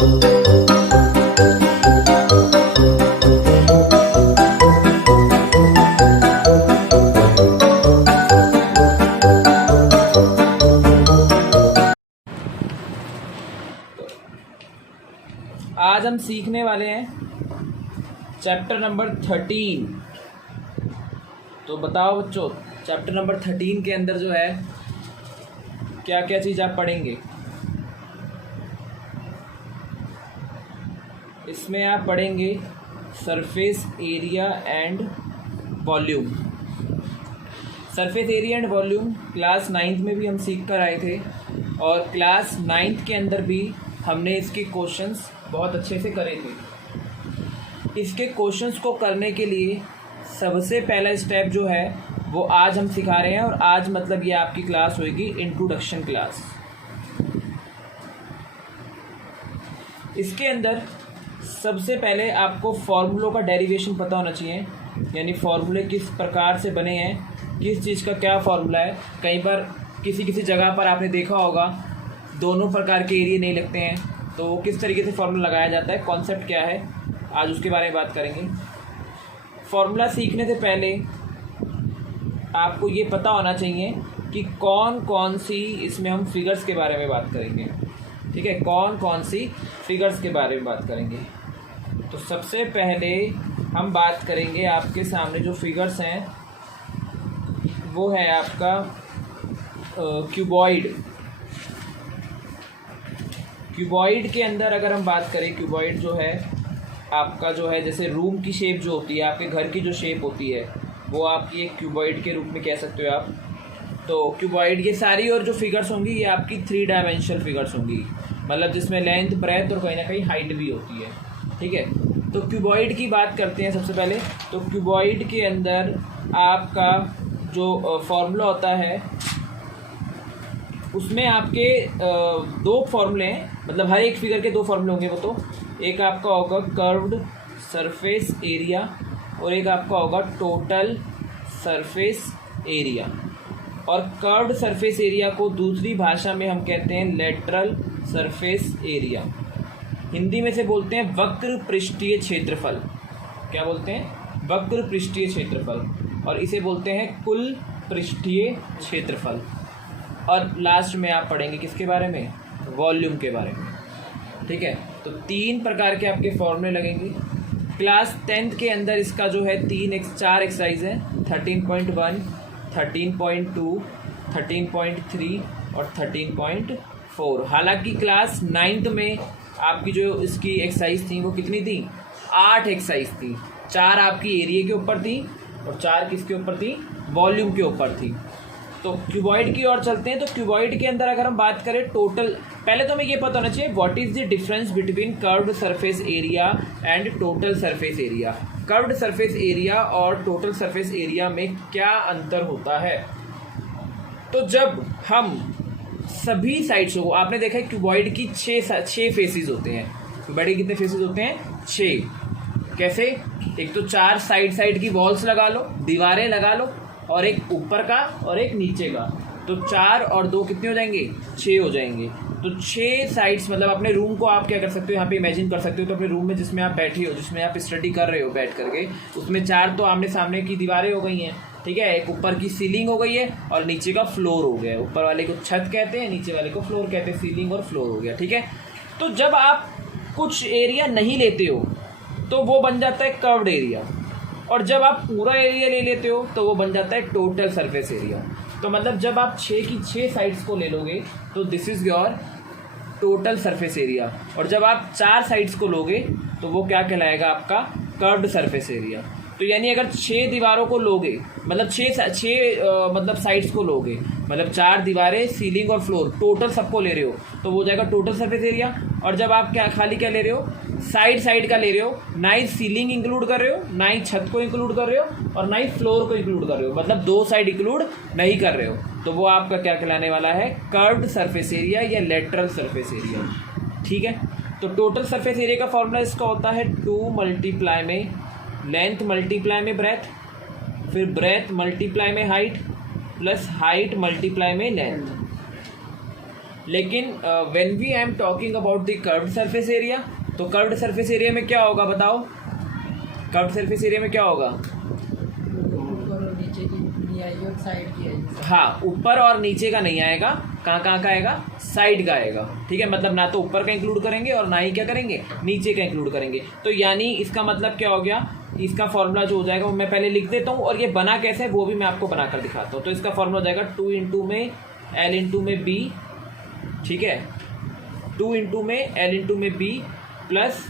आज हम सीखने वाले हैं चैप्टर नंबर 13। तो बताओ बच्चों, चैप्टर नंबर 13 के अंदर जो है क्या क्या चीज़ आप पढ़ेंगे। इसमें आप पढ़ेंगे surface area and volume. Surface area and volume class 9th में भी हम सीख कर आए थे और क्लास 9th के अंदर भी हमने इसके क्वेश्चंस बहुत अच्छे से करे थे। इसके क्वेश्चंस को करने के लिए सबसे पहला स्टेप जो है वो आज हम सिखा रहे हैं, और आज मतलब ये आपकी क्लास होगी इंट्रोडक्शन क्लास। इसके अंदर सबसे पहले आपको फॉर्मूलों का डेरिवेशन पता होना चाहिए, यानी फॉर्मूले किस प्रकार से बने हैं, किस चीज़ का क्या फॉर्मूला है। कई बार किसी जगह पर आपने देखा होगा दोनों प्रकार के एरिया नहीं लगते हैं, तो वो किस तरीके से फार्मूला लगाया जाता है, कॉन्सेप्ट क्या है, आज उसके बारे में बात करेंगे। फार्मूला सीखने से पहले आपको ये पता होना चाहिए कि कौन कौन सी इसमें हम फिगर्स के बारे में बात करेंगे। ठीक है, कौन कौन सी फिगर्स के बारे में बात करेंगे। तो सबसे पहले हम बात करेंगे, आपके सामने जो फिगर्स हैं वो है आपका क्यूबॉइड। क्यूबॉइड के अंदर अगर हम बात करें, क्यूबॉइड जो है आपका जो है जैसे रूम की शेप जो होती है, आपके घर की जो शेप होती है वो आपकी एक क्यूबॉइड के रूप में कह सकते हो आप। तो क्यूबॉइड ये सारी और जो फिगर्स होंगी ये आपकी 3 डायमेंशनल फिगर्स होंगी, मतलब जिसमें लेंथ, ब्रेथ और कहीं ना कहीं हाइट भी होती है। ठीक है, तो क्यूबॉइड की बात करते हैं सबसे पहले। तो क्यूबॉइड के अंदर आपका जो फॉर्मूला होता है उसमें आपके 2 फॉर्मूले हैं, मतलब हर एक फिगर के 2 फॉर्मूले होंगे। वो तो एक आपका होगा कर्व्ड सरफेस एरिया और एक आपका होगा टोटल सरफेस एरिया। और कर्व्ड सरफेस एरिया को दूसरी भाषा में हम कहते हैं लेटरल सरफेस एरिया। हिंदी में से बोलते हैं वक्र पृष्ठीय क्षेत्रफल। क्या बोलते हैं? वक्र पृष्ठीय क्षेत्रफल। और इसे बोलते हैं कुल पृष्ठीय क्षेत्रफल। और लास्ट में आप पढ़ेंगे किसके बारे में? वॉल्यूम के बारे में। ठीक है, तो 3 प्रकार के आपके फॉर्मूले लगेंगे। क्लास 10th के अंदर इसका जो है 4 एक्सरसाइज है, 13.1, 13.2, 13.3 और 13.4। हालांकि क्लास 9th में आपकी जो इसकी एक्सरसाइज थी वो कितनी थी? 8 एक्सरसाइज थी। 4 आपकी एरिया के ऊपर थी और 4 किसके ऊपर थी? वॉल्यूम के ऊपर थी। तो क्यूबॉइड की ओर चलते हैं। तो क्यूबॉइड के अंदर अगर हम बात करें टोटल, पहले तो हमें ये पता होना चाहिए what is the difference between curved surface area and total surface area. Curved surface area और टोटल सरफेस एरिया में क्या अंतर होता है? तो जब हम सभी साइड्स को, आपने देखा है क्यूबॉइड की 6 फेसेस होते हैं। बड़े कितने फेसेस होते हैं? 6। कैसे? एक तो 4 साइड की वॉल्स लगा लो, दीवारें लगा लो, और एक ऊपर का और एक नीचे का। तो 4 और 2 कितने हो जाएंगे? 6 हो जाएंगे। तो 6 साइड्स, मतलब अपने रूम को आप क्या कर सकते हो, यहाँ पे इमेजिन कर सकते हो। तो अपने रूम में जिसमें आप बैठे हो, जिसमें आप स्टडी कर रहे हो बैठ करके, उसमें 4 तो आमने सामने की दीवारें हो गई हैं। ठीक है, एक ऊपर की सीलिंग हो गई है और नीचे का फ्लोर हो गया है। ऊपर वाले को छत कहते हैं, नीचे वाले को फ्लोर कहते हैं। सीलिंग और फ्लोर हो गया। ठीक है, तो जब आप कुछ एरिया नहीं लेते हो तो वो बन जाता है कर्व्ड एरिया, और जब आप पूरा एरिया ले लेते हो तो वो बन जाता है टोटल सरफेस एरिया। तो मतलब जब आप 6 की 6 साइड्स को ले लोगे तो this is your total surface area, और जब आप 4 साइड्स को लोगे तो वो क्या कहलाएगा? आपका कर्व्ड सरफेस एरिया। तो यानी अगर 6 दीवारों को लोगे, मतलब 6 मतलब साइड्स को लोगे, मतलब 4 दीवारें, सीलिंग और फ्लोर, टोटल सबको ले रहे हो तो वो हो जाएगा टोटल सरफेस एरिया। और जब आप खाली क्या ले रहे हो? साइड का ले रहे हो, ना ही सीलिंग इंक्लूड कर रहे हो, ना ही छत को इंक्लूड कर रहे हो, और ना ही फ्लोर को इंक्लूड कर रहे हो, मतलब 2 साइड इंक्लूड नहीं कर रहे हो, तो वो आपका क्या कहलाने वाला है? कर्व्ड सरफेस एरिया या लेटरल सरफेस एरिया। ठीक है, तो टोटल सरफेस एरिया का फॉर्मूला इसका होता है 2 मल्टीप्लाई में लेंथ मल्टीप्लाई में ब्रेथ, फिर ब्रेथ मल्टीप्लाई में हाइट, प्लस हाइट मल्टीप्लाई में लेंथ। लेकिन when we I am talking about the curved surface area, तो कर्व्ड सरफेस एरिया में क्या होगा बताओ? कर्व्ड सरफेस एरिया में क्या होगा? हाँ, ऊपर और नीचे का नहीं आएगा, कहाँ का आएगा? साइड का आएगा। ठीक है, मतलब ना तो ऊपर का इंक्लूड करेंगे और ना ही क्या करेंगे, नीचे का इंक्लूड करेंगे। तो यानी इसका मतलब क्या हो गया, इसका फॉर्मूला जो हो जाएगा वो मैं पहले लिख देता हूँ, और ये बना कैसे है वो भी मैं आपको बनाकर दिखाता हूँ। तो इसका फॉर्मूला हो जाएगा 2 इंटू में L इंटू में B, ठीक है, 2 इंटू में L इंटू में B plus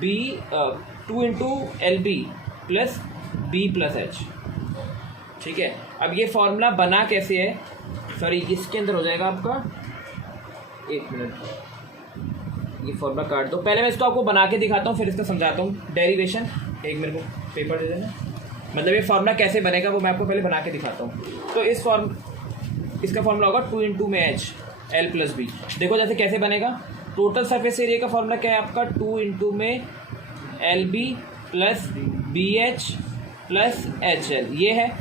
B, 2 into LB plus B plus H। ठीक है, अब ये फॉर्मूला बना कैसे है, सॉरी इसके अंदर हो जाएगा आपका, एक मिनट, ये फॉर्मूला काट दो, पहले मैं इसको आपको बना के दिखाता हूँ फिर इसका समझाता हूँ डेरिवेशन। एक मेरे को पेपर दे देना, मतलब ये फॉर्मूला कैसे बनेगा वो मैं आपको पहले बना के दिखाता हूँ। तो इसका फॉर्मूला होगा 2 इंटू में H L प्लस B। देखो जैसे कैसे बनेगा, टोटल सरफेस एरिया का फॉर्मूला क्या है आपका, 2 इंटू में LB plus BH plus HL, ये है।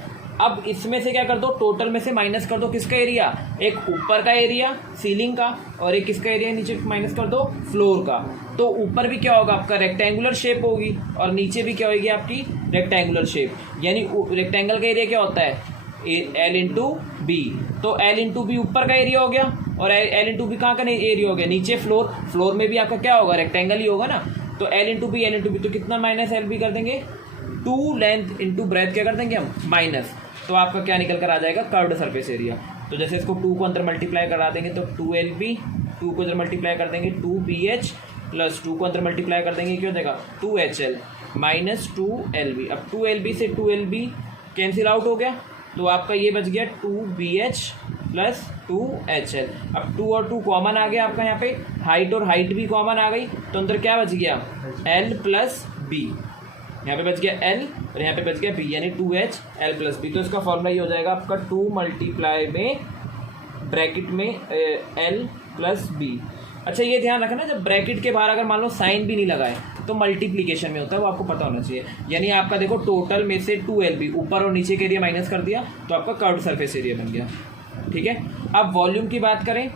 अब इसमें से क्या कर दो, टोटल में से माइनस कर दो किसका एरिया, एक ऊपर का एरिया सीलिंग का, और एक किसका एरिया नीचे माइनस कर दो, फ्लोर का। तो ऊपर भी क्या होगा आपका, रेक्टेंगुलर शेप होगी, और नीचे भी क्या होगी आपकी, रेक्टेंगुलर शेप। यानी रेक्टेंगल का एरिया क्या होता है, L इंटू बी। तो L इंटू बी ऊपर का एरिया हो गया, और L इंटू बी कहाँ का एरिया हो गया, नीचे फ्लोर में भी आपका क्या होगा, रेक्टेंगल ही होगा ना। तो L इंटू बी तो कितना माइनस LB कर देंगे, 2 लेंथ इंटू ब्रेथ क्या कर देंगे हम, माइनस। तो आपका क्या निकल कर आ जाएगा, कर्व्ड सरफेस एरिया। तो जैसे इसको 2 को अंदर मल्टीप्लाई करा देंगे तो 2LB, 2 को अंदर मल्टीप्लाई कर देंगे 2BH प्लस 2 को अंदर मल्टीप्लाई कर देंगे क्या हो जाएगा, 2HL माइनस 2LB। अब 2LB से 2LB कैंसिल आउट हो गया, तो आपका ये बच गया 2BH प्लस 2HL। अब 2 और 2 कॉमन आ गया आपका, यहाँ पे हाइट और हाइट भी कॉमन आ गई, तो अंदर क्या बच गया, L प्लस B। यहाँ पे बच गया L और यहाँ पे बच गया B, यानी 2H L प्लस B। तो इसका फॉर्मूला ये हो जाएगा आपका 2 मल्टीप्लाई में ब्रैकेट में L प्लस B। अच्छा ये ध्यान रखना, जब ब्रैकेट के बाहर अगर मान लो साइन भी नहीं लगाए तो मल्टीप्लिकेशन में होता है, वो आपको पता होना चाहिए। यानी आपका देखो टोटल में से 2LB ऊपर और नीचे के एरिया माइनस कर दिया, तो आपका कर्व्ड सरफेस एरिया बन गया। ठीक है, अब वॉल्यूम की बात करें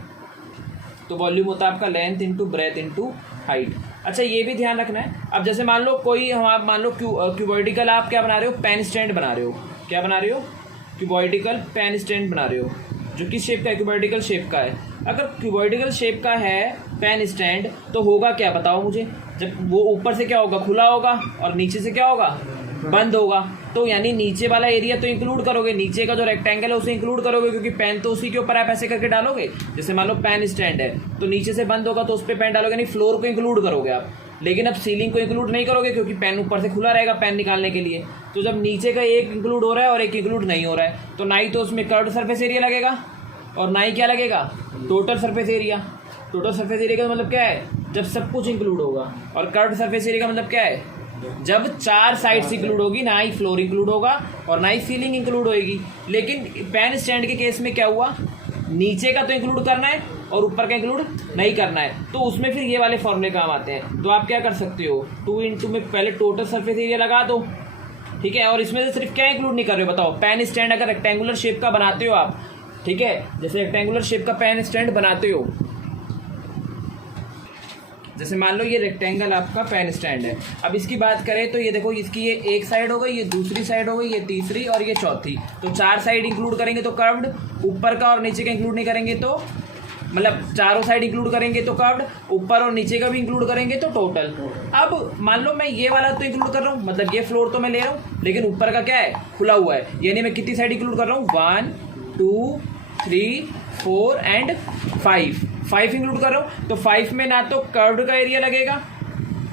तो वॉल्यूम होता है आपका length into breadth into height. अच्छा ये भी ध्यान रखना है, अब जैसे मान लो कोई हम आप मान लो क्यूबॉइडिकल आप क्या बना रहे हो, पेन स्टैंड बना रहे हो, क्या बना रहे हो, क्यूबॉइडिकल पेन स्टैंड बना रहे हो, जो किस शेप का है, क्यूबॉइडिकल शेप का है। अगर क्यूबॉइडिकल शेप का है पेन स्टैंड तो होगा क्या बताओ मुझे, जब वो ऊपर से क्या होगा, खुला होगा, और नीचे से क्या होगा, बंद होगा। तो यानी नीचे वाला एरिया तो इंक्लूड करोगे, नीचे का जो रेक्टेंगल है उसे इंक्लूड करोगे, क्योंकि पेन तो उसी के ऊपर आप ऐसे करके डालोगे। जैसे मान लो पेन स्टैंड है तो नीचे से बंद होगा तो उस पर पेन डालोगे, यानी फ्लोर को इंक्लूड करोगे आप। लेकिन अब सीलिंग को इंक्लूड नहीं करोगे क्योंकि पेन ऊपर से खुला रहेगा पेन निकालने के लिए। तो जब नीचे का एक इंक्लूड हो रहा है और एक इंक्लूड नहीं हो रहा है, तो ना ही तो उसमें कर्व्ड सरफेस एरिया लगेगा और ना ही क्या लगेगा, total surface area. Total surface area का मतलब क्या है, जब सब कुछ इंक्लूड होगा। और कर्व्ड सरफेस एरिया का मतलब क्या है, जब 4 साइड्स इंक्लूड होगी, ना ही फ्लोर इंक्लूड होगा और ना ही सीलिंग इंक्लूड होगी। लेकिन पेन स्टैंड के केस में क्या हुआ, नीचे का तो इंक्लूड करना है और ऊपर का इंक्लूड नहीं करना है, तो उसमें फिर ये वाले फॉर्मूले काम आते हैं। तो आप क्या कर सकते हो, 2 इंटू में पहले टोटल सरफेस एरिया लगा दो, ठीक है, और इसमें से सिर्फ क्या इंक्लूड नहीं कर रहे हो बताओ, पेन स्टैंड अगर रेक्टेंगुलर शेप का बनाते हो आप, ठीक है, जैसे रेक्टेंगुलर शेप का पेन स्टैंड बनाते हो, जैसे मान लो ये रेक्टेंगल आपका पेन स्टैंड है। अब इसकी बात करें तो ये देखो, इसकी ये एक साइड हो गई, ये दूसरी साइड हो गई, ये तीसरी और ये चौथी। तो 4 साइड इंक्लूड करेंगे तो कर्व्ड, ऊपर का और नीचे का इंक्लूड नहीं करेंगे तो, मतलब चारों साइड इंक्लूड करेंगे तो कर्व्ड, ऊपर और नीचे का भी इंक्लूड करेंगे तो टोटल। अब मान लो मैं ये वाला तो इंक्लूड कर रहा हूँ, मतलब ये फ्लोर तो मैं ले रहा हूँ, लेकिन ऊपर का क्या है, खुला हुआ है, यानी मैं कितनी साइड इंक्लूड कर रहा हूँ, 1 2 3 4 एंड 5 इंक्लूड कर रहा हूँ। तो 5 में ना तो कर्व्ड का एरिया लगेगा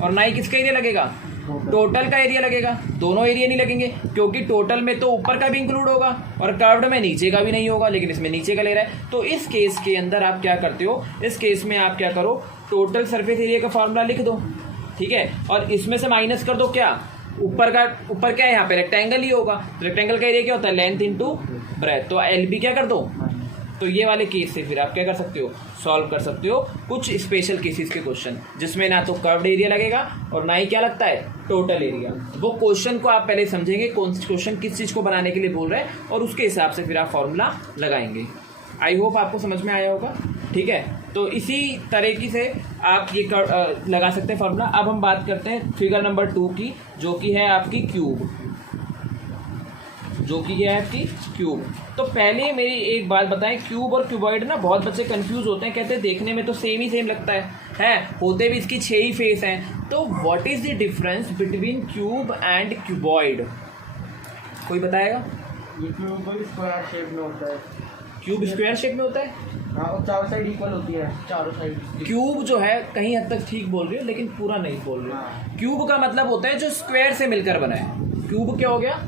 और ना ही किसका एरिया लगेगा, टोटल का एरिया लगेगा। दोनों एरिया नहीं लगेंगे क्योंकि टोटल में तो ऊपर का भी इंक्लूड होगा और कर्व्ड में नीचे का भी नहीं होगा, लेकिन इसमें नीचे का ले रहा है। तो इस केस के अंदर आप क्या करते हो, इस केस में आप क्या करो, टोटल सरफेस एरिया का फॉर्मूला लिख दो, ठीक है, और इसमें से माइनस कर दो क्या, ऊपर क्या है, यहाँ पे रेक्टेंगल ही होगा, तो रेक्टेंगल का एरिया क्या होता है, लेंथ इंटू ब्रेथ। तो LB क्या कर दो, तो ये वाले केस से फिर आप क्या कर सकते हो, सॉल्व कर सकते हो कुछ स्पेशल केसेस के क्वेश्चन, जिसमें ना तो कर्व्ड एरिया लगेगा और ना ही क्या लगता है, टोटल एरिया। वो क्वेश्चन को आप पहले समझेंगे, कौन सा क्वेश्चन किस चीज़ को बनाने के लिए बोल रहे हैं, और उसके हिसाब से फिर आप फॉर्मूला लगाएंगे। आई होप आपको समझ में आया होगा। ठीक है, तो इसी तरीके से आप ये लगा सकते हैं फॉर्मूला। अब हम बात करते हैं फिगर नंबर 2 की, जो कि है आपकी क्यूब, जो कि है आपकी क्यूब। तो पहले मेरी एक बात बताएं, क्यूब और क्यूबॉइड ना बहुत बच्चे कंफ्यूज होते हैं, कहते हैं देखने में तो सेम ही सेम लगता है होते भी इसकी 6 ही फेस हैं। तो what is the difference between cube and cuboid, कोई बताएगा? ये क्यूब स्क्वायर शेप में होता है। क्यूब स्क्वायर शेप में होता है, हाँ, और चारों साइड इक्वल होती है, चारों साइड। क्यूब जो है कहीं हद तक ठीक बोल रही हो, लेकिन पूरा नहीं बोल रहे हो। हाँ। क्यूब का मतलब होता है जो स्क्वायर से मिलकर बना है। क्यूब क्या हो गया?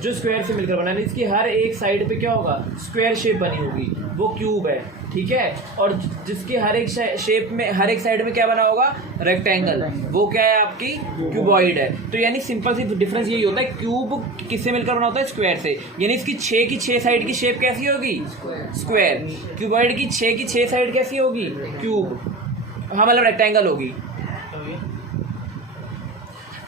जो स्क्वायर से मिलकर बना है, इसकी हर एक साइड पे क्या होगा? स्क्वायर शेप बनी होगी, वो क्यूब है, ठीक है। और जिसकी हर एक शेप में, हर एक साइड में क्या बना होगा? रेक्टेंगल, वो क्या है? आपकी क्यूबॉइड है। तो यानी सिंपल सी डिफरेंस यही होता है, क्यूब किससे मिलकर बना होता है? स्क्वायर से। यानी इसकी 6 की 6 साइड की शेप कैसी होगी? स्क्वायर। क्यूबॉइड की 6 की 6 साइड कैसी होगी? क्यूब, हाँ मतलब रेक्टेंगल होगी,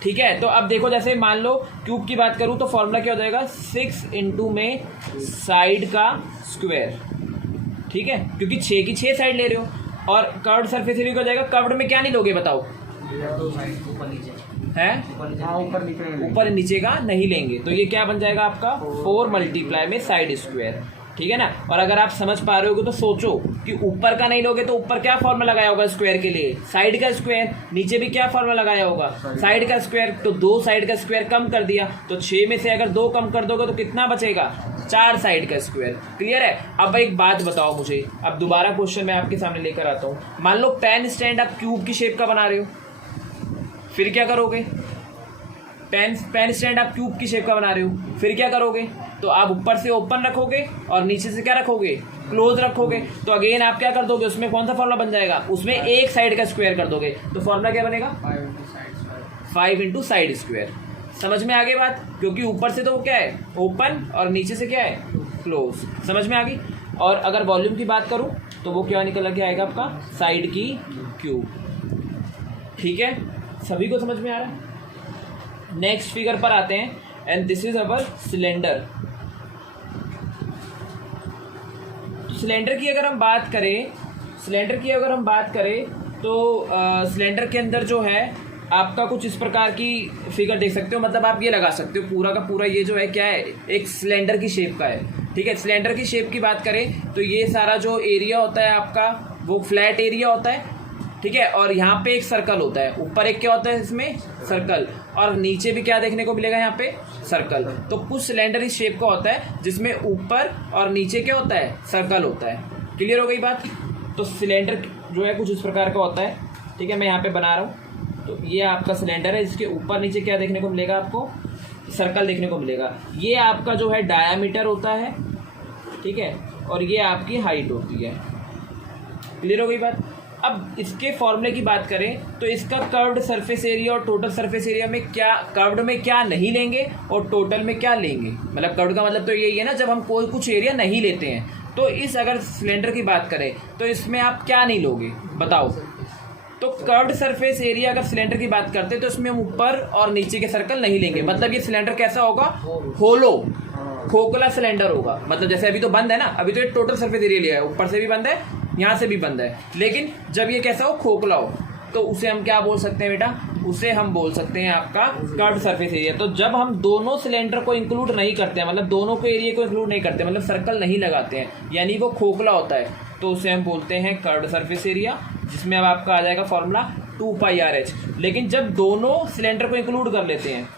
ठीक है। तो अब देखो, जैसे मान लो क्यूब की बात करूं तो फॉर्मूला क्या हो जाएगा? 6 इंटू में साइड का स्क्वायर, ठीक है, क्योंकि 6 की 6 साइड ले रहे हो। और कर्व्ड सरफेस एरिया हो जाएगा। कर्व्ड में क्या नहीं लोगे बताओ? है ऊपर नीचे का नहीं लेंगे, तो ये क्या बन जाएगा आपका? 4 मल्टीप्लाई में साइड स्क्वायर, ठीक है ना। और अगर आप समझ पा रहे हो तो सोचो कि ऊपर का नहीं लोगे तो ऊपर क्या फॉर्मूला लगाया होगा स्क्वायर के लिए? साइड का स्क्वायर। नीचे भी क्या फॉर्मूला लगाया होगा? साइड का स्क्वायर। तो 2 साइड का स्क्वायर कम कर दिया, तो 6 में से अगर 2 कम कर दोगे तो कितना बचेगा? 4 साइड का स्क्वायर। क्लियर है? अब एक बात बताओ मुझे, अब दोबारा क्वेश्चन मैं आपके सामने लेकर आता हूँ। मान लो पेन स्टैंड आप क्यूब की शेप का बना रहे हो, फिर क्या करोगे? पेन स्टैंड आप क्यूब की शेप का बना रहे हो, फिर क्या करोगे? तो आप ऊपर से ओपन रखोगे और नीचे से क्या रखोगे? क्लोज रखोगे। तो अगेन आप क्या कर दोगे? उसमें कौन सा फॉर्मूला बन जाएगा? उसमें एक साइड का स्क्वायर कर दोगे, तो फॉर्मूला क्या बनेगा? 5 इंटू साइड स्क्वायर। समझ में आ गई बात? क्योंकि ऊपर से तो वो क्या है? ओपन, और नीचे से क्या है? क्लोज। समझ में आ गई? और अगर वॉल्यूम की बात करूं तो वो क्या निकल के आएगा आपका? साइड की क्यूब, ठीक है। सभी को समझ में आ रहा है? नेक्स्ट फिगर पर आते हैं, and this is our cylinder. Cylinder की अगर हम बात करें, तो सिलेंडर के अंदर जो है आपका कुछ इस प्रकार की फिगर देख सकते हो। मतलब आप ये लगा सकते हो पूरा का पूरा ये जो है क्या है? एक सिलेंडर की शेप का है, ठीक है। सिलेंडर की शेप की बात करें तो ये सारा जो एरिया होता है आपका, वो फ्लैट एरिया होता है, ठीक है। और यहाँ पे एक सर्कल होता है, ऊपर एक क्या होता है इसमें? सर्कल, और नीचे भी क्या देखने को मिलेगा? यहाँ पे सर्कल। तो कुछ सिलेंडर इस शेप का होता है जिसमें ऊपर और नीचे क्या होता है? सर्कल होता है। क्लियर हो गई बात? तो सिलेंडर जो है कुछ इस प्रकार का होता है, ठीक है। मैं यहाँ पे बना रहा हूँ, तो ये आपका सिलेंडर है, जिसके ऊपर नीचे क्या देखने को मिलेगा? आपको सर्कल देखने को मिलेगा। ये आपका जो है डायामीटर होता है, ठीक है, और ये आपकी हाइट होती है। क्लियर हो गई बात? अब इसके फॉर्मूले की बात करें तो इसका कर्व्ड सरफेस एरिया और टोटल सरफेस एरिया में क्या, कर्व्ड में क्या नहीं लेंगे और टोटल में क्या लेंगे? मतलब कर्व्ड का मतलब तो यही है ना, जब हम कोई कुछ एरिया नहीं लेते हैं। तो इस अगर सिलेंडर की बात करें तो इसमें आप क्या नहीं लोगे बताओ? तो कर्व्ड सरफेस एरिया अगर सिलेंडर की बात करते हैं तो इसमें हम ऊपर और नीचे के सर्कल नहीं लेंगे। मतलब ये सिलेंडर कैसा होगा? होलो, खोखला सिलेंडर होगा। मतलब जैसे अभी तो बंद है ना, अभी तो ये टोटल सरफेस एरिया लिया है, ऊपर से भी बंद है, यहाँ से भी बंद है। लेकिन जब ये कैसा हो? खोखला हो, तो उसे हम क्या बोल सकते हैं बेटा? उसे हम बोल सकते हैं आपका कर्व्ड सरफेस एरिया। तो जब हम दोनों सिलेंडर को इंक्लूड नहीं करते हैं, मतलब दोनों के एरिया को इंक्लूड नहीं करते, मतलब सर्कल नहीं लगाते हैं, यानी वो खोखला होता है, तो उसे हम बोलते हैं कर्व्ड सरफेस एरिया, जिसमें अब आपका आ जाएगा फॉर्मूला 2πRh। लेकिन जब दोनों सिलेंडर को इंक्लूड कर लेते हैं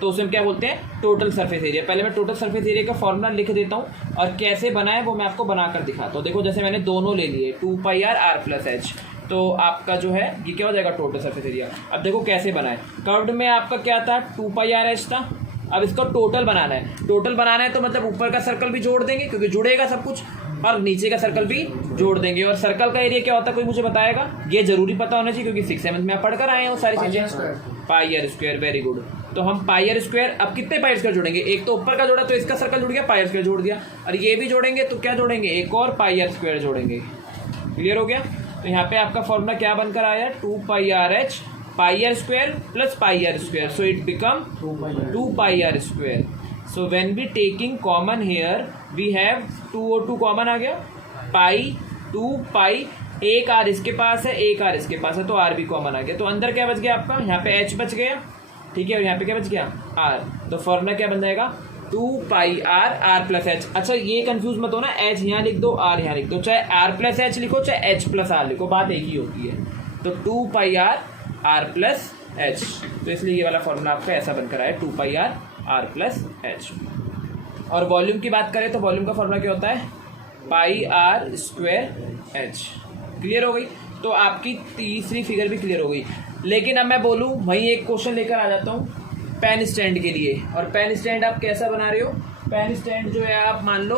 तो उसे हम क्या बोलते हैं? Total surface area. पहले मैं टोटल सरफेस एरिया का फॉर्मूला लिख देता हूँ और कैसे बना है वो मैं आपको बनाकर दिखाता हूँ। देखो जैसे मैंने दोनों ले लिए 2πr+h, तो आपका जो है ये क्या हो जाएगा? Total surface area. अब देखो कैसे बना है। कर्व्ड में आपका क्या था? 2πRh था। अब इसका टोटल बनाना है। टोटल बनाना है तो मतलब ऊपर का सर्कल भी जोड़ देंगे क्योंकि जुड़ेगा सब कुछ, और नीचे का सर्कल भी जोड़ देंगे। और सर्कल का एरिया क्या होता है कोई मुझे बताएगा? ये जरूरी पता होना चाहिए क्योंकि 6 7 में आप पढ़कर आए हो सारी चीजें। πr², very good. तो हम πr², अब कितने πr² जोड़ेंगे? एक तो ऊपर का जोड़ा तो इसका सर्कल जुड़ गया, πr² जोड़ दिया, और ये भी जोड़ेंगे तो क्या जोड़ेंगे? एक और πr² जोड़ेंगे। क्लियर हो गया? तो यहाँ पे आपका फॉर्मूला क्या बनकर आया? 2πRh πr² plus πr², so it become 2πr². So when we taking common here, we have 2 और 2 कॉमन आ गया, पाई 2 पाई, एक आर इसके पास है, एक आर इसके पास है, तो आर भी कॉमन आ गया। तो अंदर क्या बच गया आपका, यहाँ पे एच बच गया, ठीक है, और यहाँ पे क्या बच गया, आर। तो फॉर्मूला क्या बन जाएगा, 2 pi are, are plus H. अच्छा ये कंफ्यूज मत हो ना, एच यहाँ लिख दो, आर यहाँ लिख दो, चाहे आर प्लस एच लिखो चाहे एच प्लस आर लिखो, बात एक ही होती है। तो 2 pi are, are plus H, तो इसलिए ये वाला फॉर्मूला आपका ऐसा बनकर आया, 2 pi are, are plus H. और वॉल्यूम की बात करें तो वॉल्यूम का फॉर्मूला क्या होता है, पाई आर स्क्वायर एच। क्लियर हो गई। तो आपकी तीसरी फिगर भी क्लियर हो गई। लेकिन अब मैं बोलूँ वहीं एक क्वेश्चन लेकर आ जाता हूँ पेन स्टैंड के लिए। और पेन स्टैंड आप कैसा बना रहे हो, पेन स्टैंड जो है आप मान लो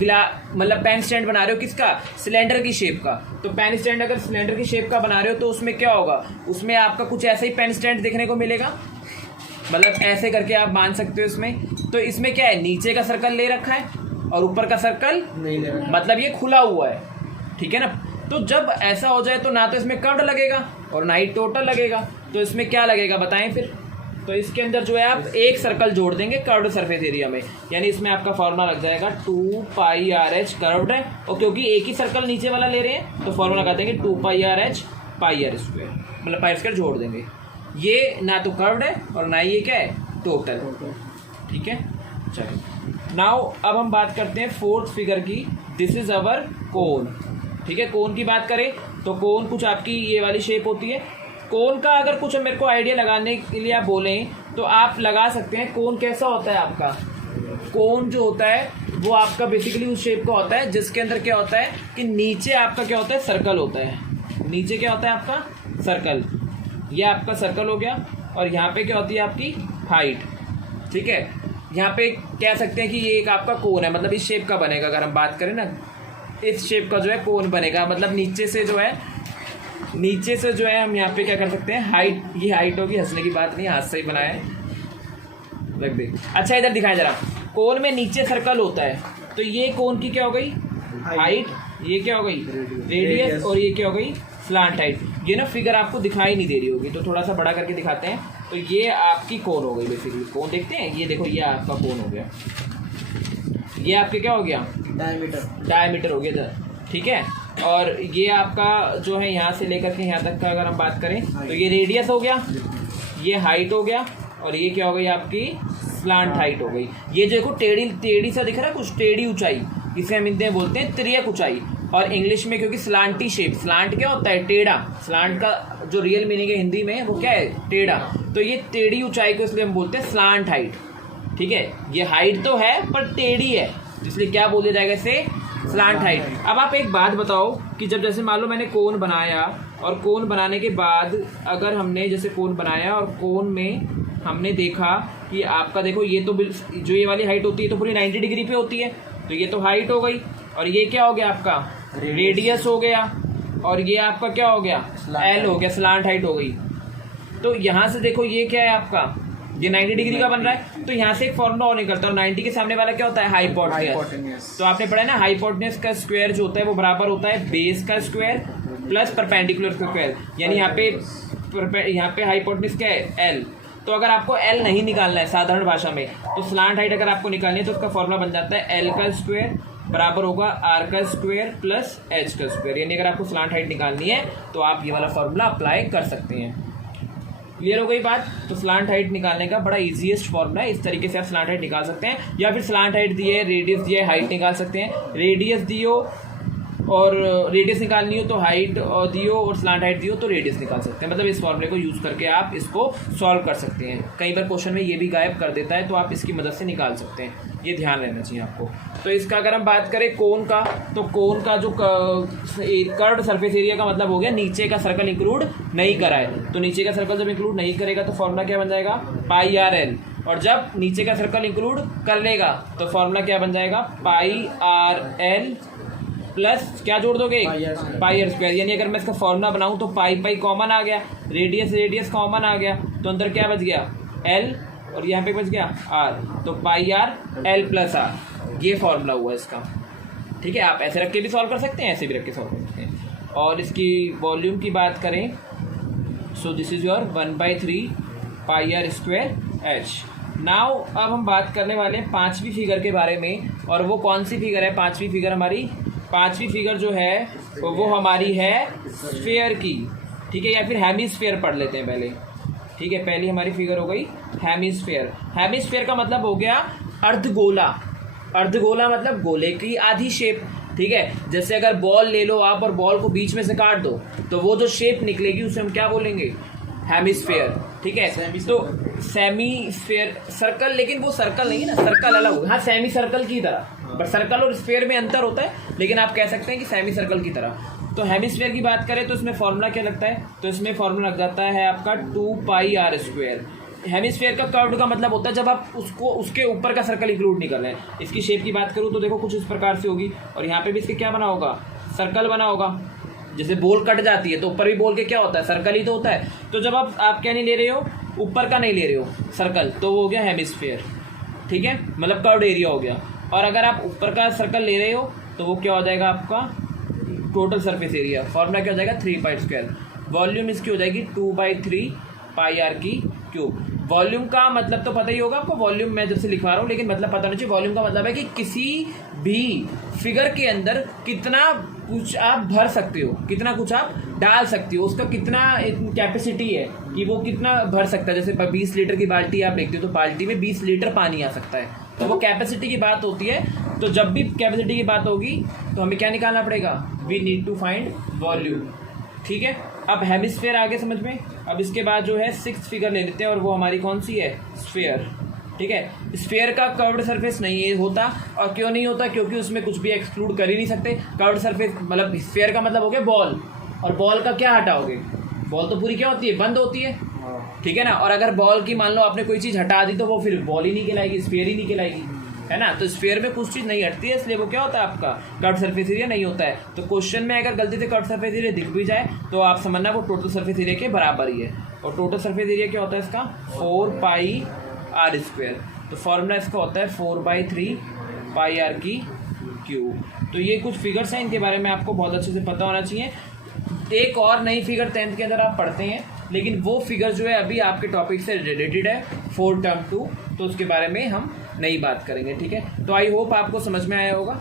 मतलब पेन स्टैंड बना रहे हो किसका, सिलेंडर की शेप का। तो पेन स्टैंड अगर सिलेंडर की शेप का बना रहे हो तो उसमें क्या होगा, उसमें आपका कुछ ऐसा ही पेन स्टैंड देखने को मिलेगा, मतलब ऐसे करके आप मान सकते हो इसमें। तो इसमें क्या है, नीचे का सर्कल ले रखा है और ऊपर का सर्कल नहीं ले रखा, मतलब ये खुला हुआ है, ठीक है ना। तो जब ऐसा हो जाए तो ना तो इसमें कर्व लगेगा और ना ही टोटल लगेगा, तो इसमें क्या लगेगा बताएं फिर। तो इसके अंदर जो है आप एक सर्कल जोड़ देंगे कर्व्ड सरफेस एरिया में, यानी इसमें आपका फॉर्मूला लग जाएगा 2 पाई आर एच कर्व्ड है, और क्योंकि एक ही सर्कल नीचे वाला ले रहे हैं तो फॉर्मूला लगा देंगे 2 pi r h pi r square, मतलब पाई स्क्वायर जोड़ देंगे। ये ना तो कर्व्ड है और ना ये क्या है टोटल, ठीक है। चलो नाउ अब हम बात करते हैं फोर्थ फिगर की। दिस इज अवर कोन, ठीक है। कोन की बात करें तो कोन कुछ आपकी ये वाली शेप होती है। कोन का अगर कुछ मेरे को आइडिया लगाने के लिए आप बोलें तो आप लगा सकते हैं। कोन कैसा होता है आपका, कोन जो होता है वो आपका बेसिकली उस शेप का होता है जिसके अंदर क्या होता है कि नीचे आपका क्या होता है, सर्कल होता है। नीचे क्या होता है आपका सर्कल, ये आपका सर्कल हो गया, और यहाँ पे क्या होती है आपकी हाइट, ठीक है। यहाँ पे कह सकते हैं कि ये एक आपका कोन है, मतलब इस शेप का बनेगा। अगर हम बात करें ना, इस शेप का जो है कोन बनेगा, मतलब नीचे से जो है हम यहाँ पे क्या कर सकते हैं, हाइट, ये हाइट होगी, हंसने की बात नहीं, हाथ से ही बनाया है, रख दे। अच्छा इधर दिखाएं जरा, कोन में नीचे सर्कल होता है, तो ये कोन की क्या हो गई हाइट, ये क्या हो गई रेडियस, और ये क्या हो गई स्लांट हाइट। ये ना फिगर आपको दिखाई नहीं दे रही होगी तो थोड़ा सा बड़ा करके दिखाते हैं। तो ये आपकी कोन हो गई बेसिकली, कोन देखते हैं, ये देखो ये आपका कोन हो गया, ये आपके क्या हो गया डायमीटर हो गया, ठीक है। और ये आपका जो है यहाँ से लेकर के यहाँ तक का अगर हम बात करें तो ये रेडियस हो गया, ये हाइट हो गया, और ये क्या हो गई आपकी स्लांट हाइट हो गई। ये जो देखो टेढ़ी सा दिख रहा है कुछ, टेढ़ी ऊंचाई, इसे हम हिंदी में बोलते हैं तिर्यक ऊंचाई, और इंग्लिश में क्योंकि स्लांटी शेप, स्लांट क्या होता है टेढ़ा, स्लांट का जो रियल मीनिंग है हिंदी में वो क्या है टेढ़ा, तो ये टेढ़ी ऊंचाई को इसलिए हम बोलते हैं स्लांट हाइट, ठीक है। ये हाइट तो है पर टेढ़ी है, इसलिए क्या बोला जाएगा इसे स्लांट हाइट। अब आप एक बात बताओ कि जब जैसे मान लो मैंने कोन बनाया, और कोन बनाने के बाद अगर हमने जैसे कोन बनाया और कोन में हमने देखा कि आपका देखो ये तो जो ये वाली हाइट होती है तो पूरी 90 डिग्री पे होती है, तो ये तो हाइट हो गई, और ये क्या हो गया आपका रेडियस हो गया, और ये आपका क्या हो गया एल हो गया, स्लांट हाइट हो गई। तो यहाँ से देखो ये क्या है आपका, ये 90 डिग्री का बन रहा है, तो यहाँ से एक फॉर्मूला और निकलता है, और 90 के सामने वाला क्या होता है हाइपोटेन्यूज। तो आपने पढ़ा है ना, हाइपोटेन्यूज का स्क्वायर जो होता है वो बराबर होता है बेस का स्क्वायर प्लस परपेंडिकुलर का स्क्वायर, यानी यहाँ पे हाइपोटेन्यूज क्या है एल। तो अगर आपको एल नहीं निकालना है साधारण भाषा में, तो स्लांट हाइट अगर आपको निकालनी है तो उसका फॉर्मूला बन जाता है एल का स्क्वायर बराबर होगा आर का स्क्वायर प्लस एच का स्क्वायर। यानी अगर आपको स्लांट हाइट निकालनी है तो आप ये वाला फॉर्मूला अप्लाई कर सकते हैं। क्लियर हो गई बात। तो स्लांट हाइट निकालने का बड़ा इजीएस्ट फॉर्मूला है, इस तरीके से आप स्लांट हाइट निकाल सकते हैं, या फिर स्लांट हाइट दिए रेडियस दिए हाइट निकाल सकते हैं। रेडियस दियो और रेडियस निकालनी हो तो हाइट और दियो, और स्लांट हाइट दियो तो रेडियस निकाल सकते हैं। मतलब इस फॉर्मूले को यूज़ करके आप इसको सॉल्व कर सकते हैं। कई बार क्वेश्चन में ये भी गायब कर देता है, तो आप इसकी मदद से निकाल सकते हैं, ये ध्यान रहना चाहिए आपको। तो इसका अगर हम बात करें कोन का, तो कोन का जो कर्व्ड सरफेस एरिया का मतलब हो गया नीचे का सर्कल इंक्लूड नहीं करा है। तो नीचे का सर्कल जब इंक्लूड नहीं करेगा तो फॉर्मूला क्या बन जाएगा पाई आर एल, और जब नीचे का सर्कल इंक्लूड कर लेगा तो फॉर्मूला क्या बन जाएगा पाई आर एल प्लस क्या जोड़ दोगे पाई आर स्क्वायर। यानी अगर मैं इसका फॉर्मूला बनाऊं तो पाई पाई कॉमन आ गया, रेडियस कॉमन आ गया, तो अंदर क्या बच गया एल, और यहाँ पे बच गया आर, तो पाई आर एल प्लस आर, ये फॉर्मूला हुआ इसका। ठीक है, आप ऐसे रख के भी सॉल्व कर सकते हैं, ऐसे भी रख के सॉल्व कर सकते हैं। और इसकी वॉल्यूम की बात करें, so this is your 1/3 pi r square h. Now अब हम बात करने वाले हैं पांचवी फिगर के बारे में, और वो कौन सी फिगर है पांचवी फिगर हमारी, पांचवी फिगर जो है वो हमारी है स्फीयर की, ठीक है, या फिर हेमिस्फीयर पढ़ लेते हैं पहले, ठीक है। पहली हमारी फिगर हो गई हेमिस्फीयर। हेमिस्फीयर का मतलब हो गया अर्धगोला। अर्धगोला मतलब गोले की आधी शेप, ठीक है। जैसे अगर बॉल ले लो आप और बॉल को बीच में से काट दो तो वो जो शेप निकलेगी उसे हम क्या बोलेंगे, हेमिस्फीयर, ठीक है। तो सेमीस्फीयर सर्कल, लेकिन वो सर्कल नहीं है ना, सर्कल अलग होगा, हाँ सेमी सर्कल की तरह, बट सर्कल और स्फीयर में अंतर होता है, लेकिन आप कह सकते हैं कि सेमी सर्कल की तरह। तो हेमिस्फीयर की बात करें तो इसमें फॉर्मूला क्या लगता है, तो इसमें फॉर्मूला लग जाता है आपका 2πr²। हेमिस्फीयर का कर्व का मतलब होता है जब आप उसको उसके ऊपर का सर्कल इंक्लूड नहीं कर रहे हैं। इसकी शेप की बात करूँ तो देखो कुछ इस प्रकार से होगी, और यहाँ पे भी इसके क्या बना होगा, सर्कल बना होगा। जैसे बॉल कट जाती है तो ऊपर भी बॉल के क्या होता है, सर्कल ही तो होता है। तो जब आप क्या नहीं ले रहे हो, ऊपर का नहीं ले रहे हो सर्कल, तो वो हो गया हेमिस्फीयर, ठीक है, मतलब कर्व्ड एरिया हो गया। और अगर आप ऊपर का सर्कल ले रहे हो तो वो क्या हो जाएगा आपका टोटल सरफेस एरिया। फॉर्मूला क्या हो जाएगा 3π²। वॉल्यूम इसकी हो जाएगी 2/3πr³। वॉल्यूम का मतलब तो पता ही होगा आपको, वॉल्यूम मैं जब से लिखवा रहा हूँ, लेकिन मतलब पता नहीं चाहिए। वॉल्यूम का मतलब है कि किसी भी फिगर के अंदर कितना कुछ आप भर सकते हो, कितना कुछ आप डाल सकते हो, उसका कितना कैपेसिटी है कि वो कितना भर सकता है। जैसे 20 लीटर की बाल्टी आप देखते हो तो बाल्टी में 20 लीटर पानी आ सकता है, तो वो कैपेसिटी की बात होती है। तो जब भी कैपेसिटी की बात होगी तो हमें क्या निकालना पड़ेगा, we need to find volume, ठीक है। अब हेमिस्फीयर आगे समझ में। अब इसके बाद जो है 6th फिगर ले लेते हैं, और वो हमारी कौन सी है, स्फीयर, ठीक है। स्फीयर का कर्व्ड सरफेस नहीं होता, और क्यों नहीं होता, क्योंकि उसमें कुछ भी एक्सक्लूड कर ही नहीं सकते। कर्व्ड सरफेस मतलब स्फीयर का मतलब हो गया बॉल, और बॉल का क्या हटाओगे, बॉल तो पूरी क्या होती है, बंद होती है, ठीक है ना। और अगर बॉल की मान लो आपने कोई चीज़ हटा दी तो वो फिर बॉल ही नहीं कहलाएगी, स्फीयर ही नहीं कहलाएगी, है ना। तो स्फीयर में कुछ चीज़ नहीं हटती है, इसलिए वो क्या होता है आपका कर्व्ड सरफेस एरिया नहीं होता है। तो क्वेश्चन में अगर गलती से कर्व्ड सरफेस एरिया दिख भी जाए तो आप समझना वो टोटल सरफेस एरिया के बराबर ही है। और टोटल सरफेस एरिया क्या होता है इसका 4πr²। तो फॉर्मूला इसका होता है 4/3πr³। तो ये कुछ फिगर्स हैं, इनके बारे में आपको बहुत अच्छे से पता होना चाहिए। एक और नई फिगर 10th के अंदर आप पढ़ते हैं, लेकिन वो फिगर जो है अभी आपके टॉपिक से रिलेटेड है 4 टर्म 2, तो उसके बारे में हम नई बात करेंगे, ठीक है। तो आई होप आपको समझ में आया होगा।